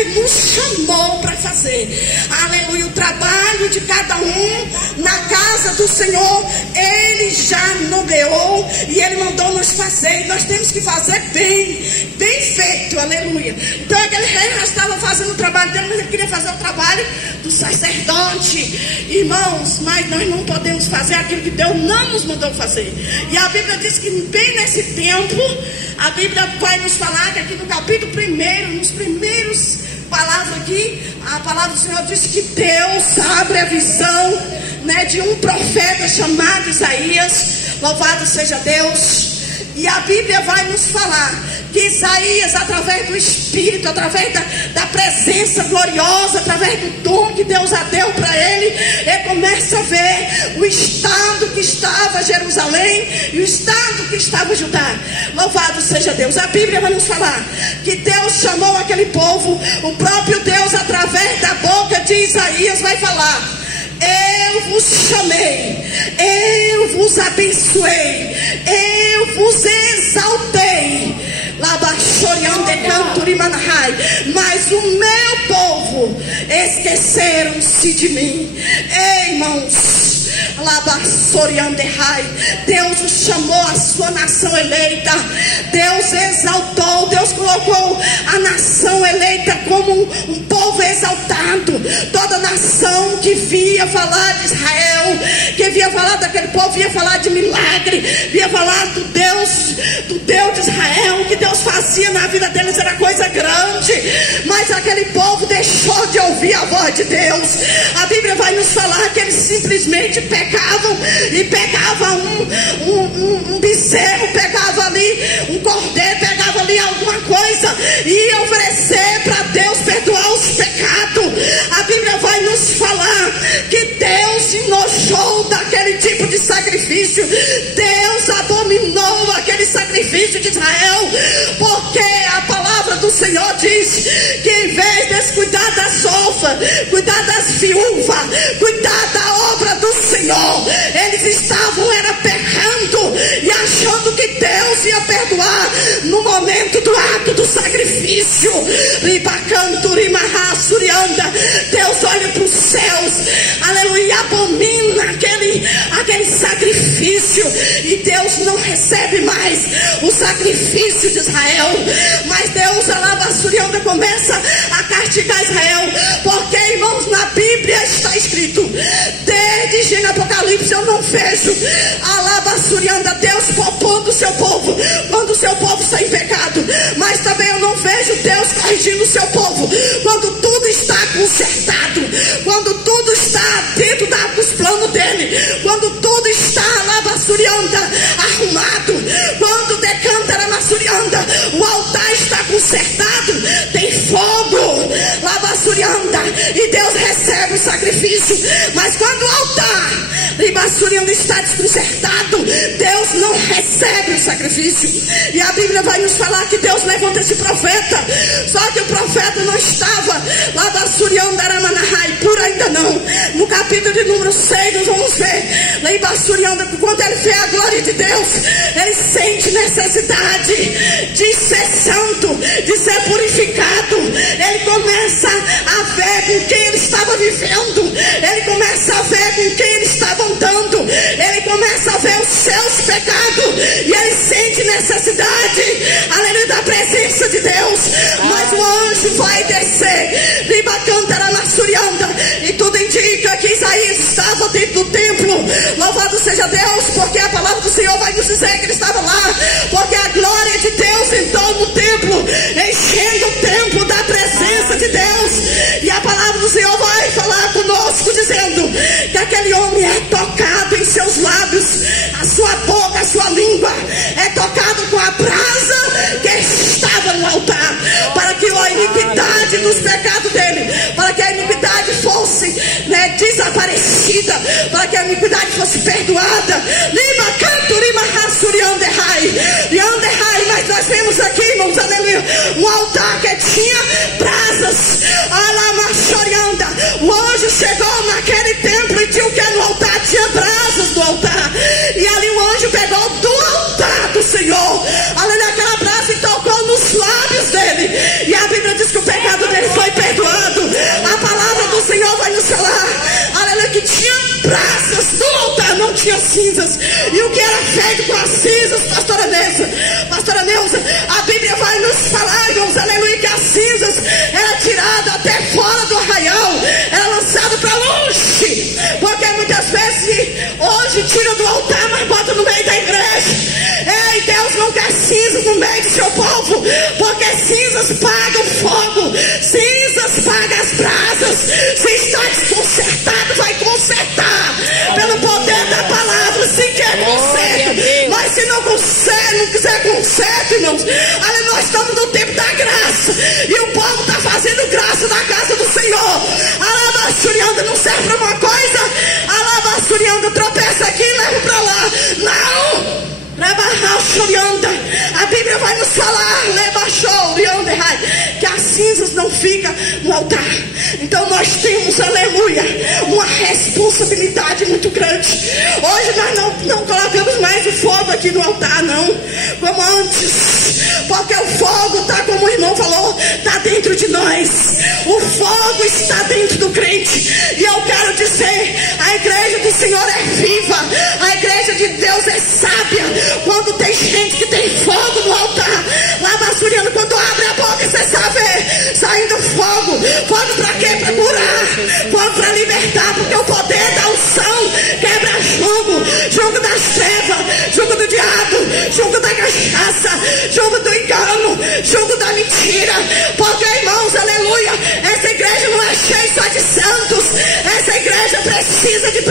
Ele nos chamou para fazer. Aleluia. O trabalho de cada um na casa do Senhor, Ele já nomeou e Ele mandou nos fazer. E nós temos que fazer bem feito. Aleluia. Então aquele rei já estava fazendo o trabalho dele, mas ele queria fazer o trabalho do sacerdote. Irmãos, mas nós não podemos fazer aquilo que Deus não nos mandou fazer. E a Bíblia diz que bem nesse tempo, a Bíblia vai nos falar que aqui no capítulo 1, nos primeiros palavras aqui, a palavra do Senhor diz que Deus abre a visão, né, de um profeta chamado Isaías. Louvado seja Deus. E a Bíblia vai nos falar que Isaías, através do Espírito, através da presença gloriosa, através do dom que Deus a deu para ele começa a ver o estado que estava Jerusalém e o estado que estava Judá. Louvado seja Deus. A Bíblia vai nos falar que Deus chamou aquele povo. O próprio Deus, através da boca de Isaías, vai falar: eu vos chamei, eu vos abençoei, eu vos exaltei. Mas o meu povo esqueceram-se de mim. Ei, irmãos, Deus os chamou a sua nação eleita. Deus exaltou, Deus colocou a nação eleita como um povo exaltado. Toda nação que via falar de Israel, que via falar daquele povo, via falar de milagre, via falar do Deus de Israel. O que Deus fazia na vida deles era coisa grande, mas aquele povo deixou de ouvir a voz de Deus. A Bíblia vai nos falar que eles simplesmente pecavam e pegavam um bezerro, pegava ali um cordeiro, pegava ali alguma coisa e ia oferecer para Deus perdoar os pecados. A Bíblia vai nos falar que Deus enojou daquele tipo de sacrifício. Deus abominou aquele sacrifício de Israel, porque a palavra do Senhor diz que em vez de descuidar das órfãs, cuidar das viúvas, cuidar da obra do Senhor, eles estavam pecando e achando que Deus ia perdoar no momento do ato do sacrifício. Deus olha para os céus, aleluia, abomina aquele sacrifício, e Deus não recebe mais o sacrifício de Israel. Mas Deus, começa a castigar Israel, porque, irmãos, na Bíblia está escrito, desde Gênesis Apocalipse, eu não vejo Deus poupando o seu povo quando o seu povo está em pecado, mas também eu não vejo Deus corrigindo o seu povo quando tudo está consertado, quando tudo está dentro dos planos dele, quando tudo está arrumado, quando decanta o altar está consertado, tem fogo e Deus recebe o sacrifício. Mas quando o altar está desconcertado, Deus não recebe o sacrifício. E a Bíblia vai nos falar que Deus levanta esse profeta, só que o profeta não estava por ainda não. No capítulo de número 6 nós vamos ver quando ele vê a glória de Deus, ele sente necessidade de ser santo, de ser purificado. Ele começa a ver com quem ele estava vivendo, ele começa a ver com quem ele estava andando, ele começa a ver os seus pecados e ele sente necessidade, aleluia, da presença de Deus. Mas o anjo vai descer, e tudo indica que Isaías estava dentro do templo. Louvado seja Deus, porque a palavra do Senhor vai nos dizer que ele estava lá, porque a glória de Deus entrou no templo, enchendo o templo da presença de Deus. E a palavra do Senhor vai falar conosco, dizendo que aquele homem é tocado em seus lábios, a sua boca, a sua língua é tocado com a brasa que estava no altar, para que a iniquidade dos pecados dele, para que a iniquidade fosse desaparecida, para que a iniquidade fosse perdoada. Mas nós vemos aqui, irmãos, aleluia, um altar que tinha brasas. O anjo chegou naquele templo e tinha o que no altar? Tinha brasas no altar. E ali o anjo pegou do altar do Senhor, aleluia, aquela brasa e tocou nos lábios dele. E a Bíblia diz que o pecado dele foi cinzas. E o que era feito com as cinzas, pastora Neuza, a Bíblia vai nos falar, irmãos, aleluia, que as cinzas era tirada até fora do arraial, era lançada para longe, porque muitas vezes hoje tira do altar, mas bota no meio da igreja. Ei, Deus não quer cinzas no meio do seu povo, porque cinzas pagam fogo, cinzas pagam as brasas. Se está desconcertado, vai consertar pelo poder da palavra. Se quer conserto, mas se não quiser conserto, irmãos, nós estamos no tempo da graça, e o povo está fazendo graça na casa do Senhor. Alabaçurianda não serve para uma coisa, alabaçurianda tropeça aqui e leva para lá. Não! A Bíblia vai nos falar que as cinzas não ficam no altar. Então nós temos, aleluia, uma responsabilidade muito grande. Hoje nós não colocamos mais o fogo aqui no altar, não, como antes, porque o fogo está, como o irmão falou, está dentro de nós. O fogo está dentro do crente. E eu quero dizer, a igreja do Senhor é viva, a igreja de Deus é sábia. Quando tem gente que tem fogo no altar, lá basuriano, quando abre a boca, você sabe, saindo fogo. Fogo para quê? Para curar, fogo para libertar, porque o poder da unção quebra jugo das trevas, jugo do diabo, jugo da cachaça, jugo do engano, jugo da mentira. Porque, irmãos, aleluia, essa igreja não é cheia só de santos, essa igreja precisa de